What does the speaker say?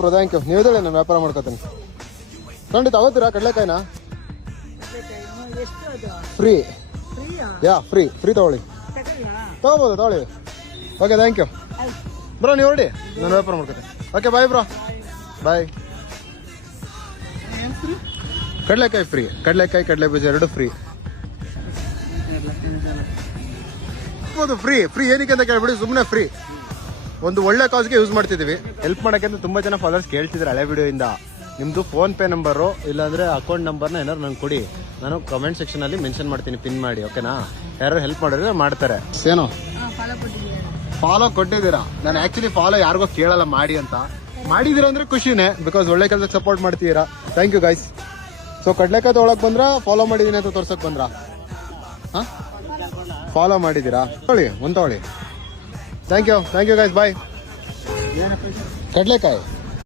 Bro thank you. ನೀವು ಇದ್ರೆ ನಾನು ವ್ಯಾಪಾರ ಮಾಡ್ಕೋತೀನಿ. ಖಂಡಿತ ತಗೋತೀರಾ ಕಡಲೆಕಾಯಿನ? ಫ್ರೀ ಯಾ ಫ್ರೀ ತಗೊಳ್ಳಿ. ತಗೋಬೋದು ತಗೊಳ್ಳಿ. Okay thank you bro. ನೀವು ಹೊರಡಿ, ನಾನು ವ್ಯಾಪಾರ ಮಾಡ್ಕೋತೀನಿ. Okay bye bro, bye. ಕಡಲೆಕಾಯಿ ಫ್ರೀ, ಕಡಲೆಕಾಯಿ ಕಡಲೆ ಬೀಜ ಎರಡು ಫ್ರೀ. ಫ್ರೀ ಏನಕ್ಕೆ ಅಂತ ಕೇಳ್ಬಿಡಿ, ಸುಮ್ಮನೆ ಫ್ರೀ. ಒಂದು ಒಳ್ಳೆ ಕಾಸ್ಗೆ ಯೂಸ್ ಮಾಡ್ತಿದ್ದೀವಿ. ಹೆಲ್ಪ್ ಮಾಡೋಕ್ಕೆ ಅಂತ ತುಂಬ ಜನ ಫಾಲೋವರ್ಸ್ ಕೇಳ್ತಿದ್ರು ಹಳೆ ವಿಡಿಯೋಯಿಂದ. ನಿಮ್ಮದು ಫೋನ್ಪೇ ನಂಬರು ಇಲ್ಲಾಂದರೆ ಅಕೌಂಟ್ ನಂಬರ್ನ ಏನಾದ್ರು ನಂಗೆ ಕೊಡಿ, ನಾನು ಕಮೆಂಟ್ ಸೆಕ್ಷನಲ್ಲಿ ಮೆನ್ಷನ್ ಮಾಡ್ತೀನಿ, ಪಿನ್ ಮಾಡಿ. ಓಕೆನಾ? ಯಾರು ಹೆಲ್ಪ್ ಮಾಡಿದ್ರೆ ಮಾಡ್ತಾರೆ. ಏನೋ ಫಾಲೋ ಕೊಟ್ಟಿದ್ದೀರಾ? ನಾನು ಆ್ಯಕ್ಚುಲಿ ಫಾಲೋ ಯಾರಿಗೋ ಕೇಳಲ್ಲ ಮಾಡಿ ಅಂತ. ಮಾಡಿದ್ದೀರಾ ಅಂದರೆ ಖುಷಿನೇ, ಬಿಕಾಸ್ ಒಳ್ಳೆ ಕೆಲಸಕ್ಕೆ ಸಪೋರ್ಟ್ ಮಾಡ್ತೀರಾ. Thank you guys. ಸೊ ಕಡ್ಲೆಕಾಯಿ ತೊಗೊಳಕ್ಕೆ ಬಂದ್ರಾ, ಫಾಲೋ ಮಾಡಿದ್ದೀನಿ ಅಂತ ತೋರ್ಸಕ್ಕೆ ಬಂದ್ರಾ? ಹಾಂ, ಫಾಲೋ ಮಾಡಿದ್ದೀರಾ? ತೊಗೊಳ್ಳಿ, ಒಂದು ತೊಗೊಳ್ಳಿ. ಥ್ಯಾಂಕ್ ಯು ಗೈಸ್, ಬಾಯ್. ಕಡ್ಲೆಕಾಯಿ